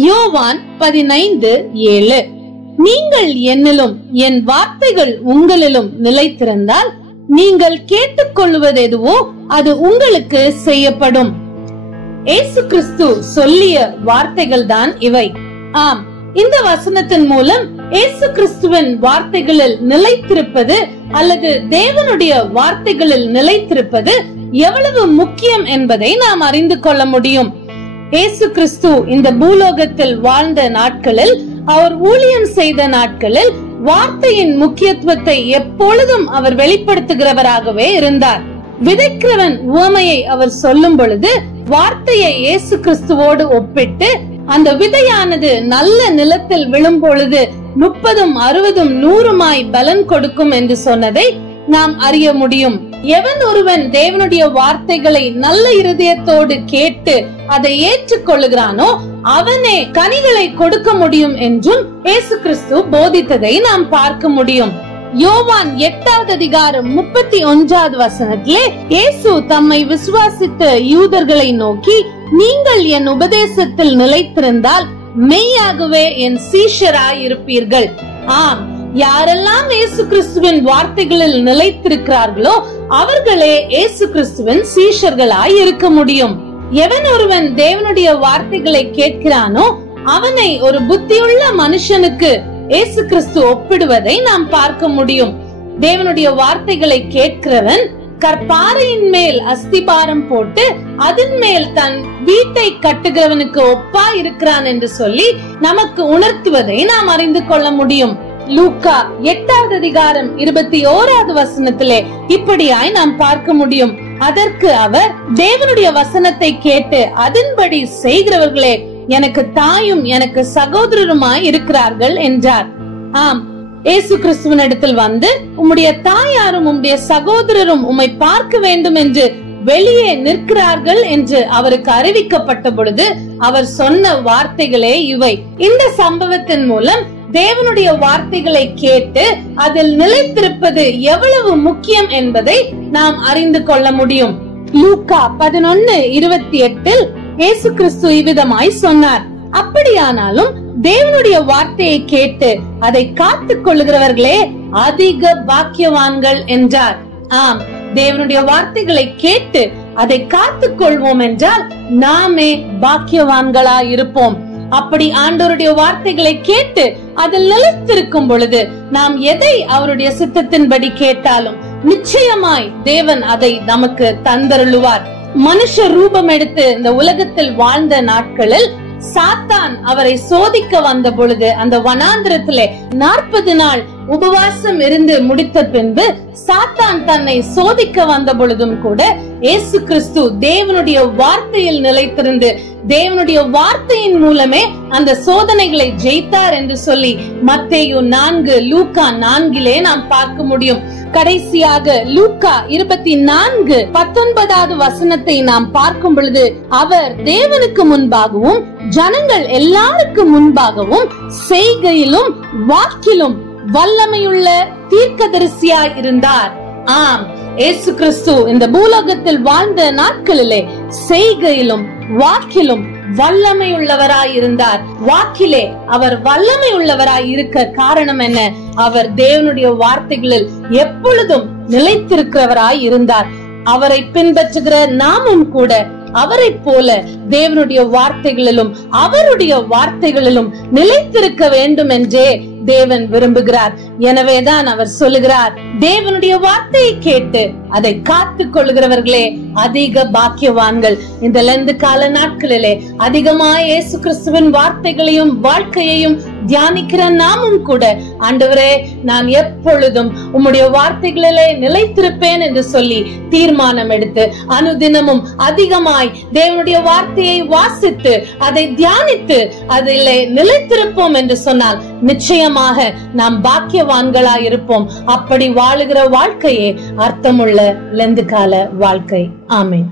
யோவான் 15:7. நீங்கள் என்னிலும் என் வார்த்தைகள் உங்களிலும் நிலைத்திருந்தால் நீங்கள் கேட்டுக்கொள்வது எதுவோ அது உங்களுக்கு செய்யப்படும். இயேசு கிறிஸ்து சொல்லிய வார்த்தைகள் தான் இவை. ஆம், இந்த வசனத்தின் மூலம் இயேசு கிறிஸ்துவின் வார்த்தைகளில் நிலைத்திருப்பது அல்லது தேவனுடைய வார்த்தைகளில் நிலைத்திருப்பது எவ்வளவு முக்கியம் என்பதை நாம் அறிந்து கொள்ள முடியும். இயேசு கிறிஸ்து இந்த பூலோகத்தில் வாழ்ந்த நாட்களில், அவர் ஊழியம் செய்த நாட்களில் வார்த்தையின் முக்கியத்துவத்தை எப்பொழுதும் அவர் வெளிப்படுத்துகிறவராகவே இருந்தார். விதைக்கிறவன் உவமையை அவர் சொல்லும் பொழுது வார்த்தையை இயேசு கிறிஸ்துவோடு ஒப்பிட்டு, அந்த விதையானது நல்ல நிலத்தில் விழும் பொழுது 30, 60, 100 பலன் கொடுக்கும் என்று சொன்னதை நாம் அறிய முடியும். எவன் ஒருவன் தேவனுடைய வார்த்தைகளை நல்ல இருதயத்தோடு கேட்டு அதை ஏற்றுக்கொள்ளுகிறானோ அவனே கனிகளை கொடுக்க முடியும் என்றும் இயேசு கிறிஸ்து போதித்ததை நாம் பார்க்க முடியும். யோவான் 8:31 இயேசு தம்மை விசுவாசித்த யூதர்களை நோக்கி, நீங்கள் என் உபதேசத்தில் நிலைத்திருந்தால் மெய்யாகவே என் சீஷராய் இருப்பீர்கள். ஆம், யாரெல்லாம் இயேசு கிறிஸ்துவின் வார்த்தைகளில் நிலைத்திருக்கிறார்களோ அவர்களே இயேசு கிறிஸ்துவின் சீஷர்களாய் இருக்க முடியும். எவன் ஒருவன் தேவனுடைய வார்த்தைகளை கேட்கிறானோ அவனை ஒரு புத்தியுள்ள மனுஷனுக்கு இயேசு கிறிஸ்து ஒப்பிடுவதை நாம் பார்க்க முடியும். தேவனுடைய வார்த்தைகளை கேட்கிறவன் கற்பாறையின் மேல் அஸ்திபாரம் போட்டு அதன் மேல் தன் வீட்டை கட்டுகிறவனுக்கு ஒப்பா இருக்கிறான் என்று சொல்லி நமக்கு உணர்த்துவதை நாம் அறிந்து கொள்ள முடியும். லூக்கா 8:21 இப்படியாய் நாம் பார்க்க முடியும். அதற்கு அவர், தேவனுடைய வசனத்தை கேட்டு அதன்படி செய்கிறவர்களே எனக்கு தாயும் எனக்கு சகோதரருமாய் இருக்கிறார்கள் என்றார். ஆம், இயேசு கிறிஸ்துவின் இடத்தில் வந்து, உம்முடைய தாயாரும் உம்முடைய சகோதரரும் உம்மை பார்க்க வேண்டும் என்று வெளியே நிற்கிறார்கள் என்று அவருக்கு அறிவிக்கப்பட்ட பொழுது அவர் சொன்ன வார்த்தைகளே இவை. இந்த சம்பவத்தின் மூலம் தேவனுடைய வார்த்தைகளை கேட்டு அதில் நிலைத்திருப்பது எவ்வளவு முக்கியம் என்பதை நாம் அறிந்து கொள்ள முடியும். லூக்கா 11:28 இயேசு கிறிஸ்து இவ்விதமாய் சொன்னார், அப்படியானாலும் தேவனுடைய வார்த்தையை கேட்டு அதை காத்துக் கொள்ளுகிறவர்களே அதிக பாக்கியவான்கள் என்றார். ஆம், தேவனுடைய வார்த்தைகளை கேட்டு அதை காத்துக் கொள்வோம் என்றால் நாமே பாக்கியவான்களா இருப்போம். அப்படி ஆண்டவருடைய வார்த்தைகளை கேட்டு அதில் நிலைத்திருக்கும் பொழுது நாம் எதை அவருடைய சித்தத்தின்படி கேட்டாலும் நிச்சயமாய் தேவன் அதை நமக்கு தந்தருளுவார். மனுஷ ரூபம் எடுத்து இந்த உலகத்தில் வாழ்ந்த நாட்களில் சாத்தான் அவரை சோதிக்க வந்த பொழுது அந்த வனாந்திரத்திலே 40 நாள் உபவாசம் இருந்து முடித்த பின்பு சாத்தான் தன்னை சோதிக்க வந்த பொழுதும் கூட இயேசு கிறிஸ்து தேவனுடைய வார்த்தையில் நிலைத்திருந்து தேவனுடைய வார்த்தையின் மூலமே அந்த சோதனைகளை ஜெயித்தார் என்று சொல்லி மத்தேயு 4, லூக்கா 4 நாம் பார்க்க முடியும். கடைசியாக லூக்கா 24:19 நாம் பார்க்கும் பொழுது, அவர் தேவனுக்கு முன்பாகவும் ஜனங்கள் எல்லாருக்கும் முன்பாகவும் செய்கையிலும் வாக்கிலும் வல்லமையுள்ள தீர்க்கதரிசியாய் இருந்தார். ஆம், இயேசு கிறிஸ்து இந்த பூலோகத்தில் வாழ்ந்த நாட்களிலே செய்கையிலும் வாக்கிலும் வல்லமை உள்ளவராய் இருந்தார். வாக்கிலே அவர் வல்லமை உள்ளவராய் இருக்க காரணம் என்ன? அவர் தேவனுடைய வார்த்தைகளில் எப்பொழுதும் நிலைத்திருக்கிறவராய் இருந்தார். அவரை பின்பற்றுகிற நாமும் கூட அவரை போல தேவனுடைய வார்த்தைகளிலும் அவருடைய வார்த்தைகளிலும் நிலைத்திருக்க வேண்டும் என்றே தேவன் விரும்புகிறார். எனவேதான் அவர் சொல்லுகிறார், தேவனுடைய வார்த்தையை கேட்டு அதை காத்துக் கொள்ளுகிறவர்களே அதிக பாக்கியவான்கள். இந்த லெந்து கால நாட்களிலே அதிகமாய் இயேசு கிறிஸ்துவின் வார்த்தைகளையும் வாழ்க்கையையும் தியானிக்கிற நாமும் கூட, ஆண்டவரே நான் எப்பொழுதும் உம்முடைய வார்த்தைகளிலே நிலைத்திருப்பேன் என்று சொல்லி தீர்மானம் எடுத்து அனுதினமும் அதிகமாய் தேவனுடைய வார்த்தையை வாசித்து அதை தியானித்து அதிலே நிலைத்திருப்போம் என்று சொன்னால் நிச்சயமாக நாம் பாக்கியவான்களாய் இருப்போம். அப்படி வாழுகிற வாழ்க்கையே அர்த்தமுள்ள லெந்து கால வாழ்க்கை. ஆமென்.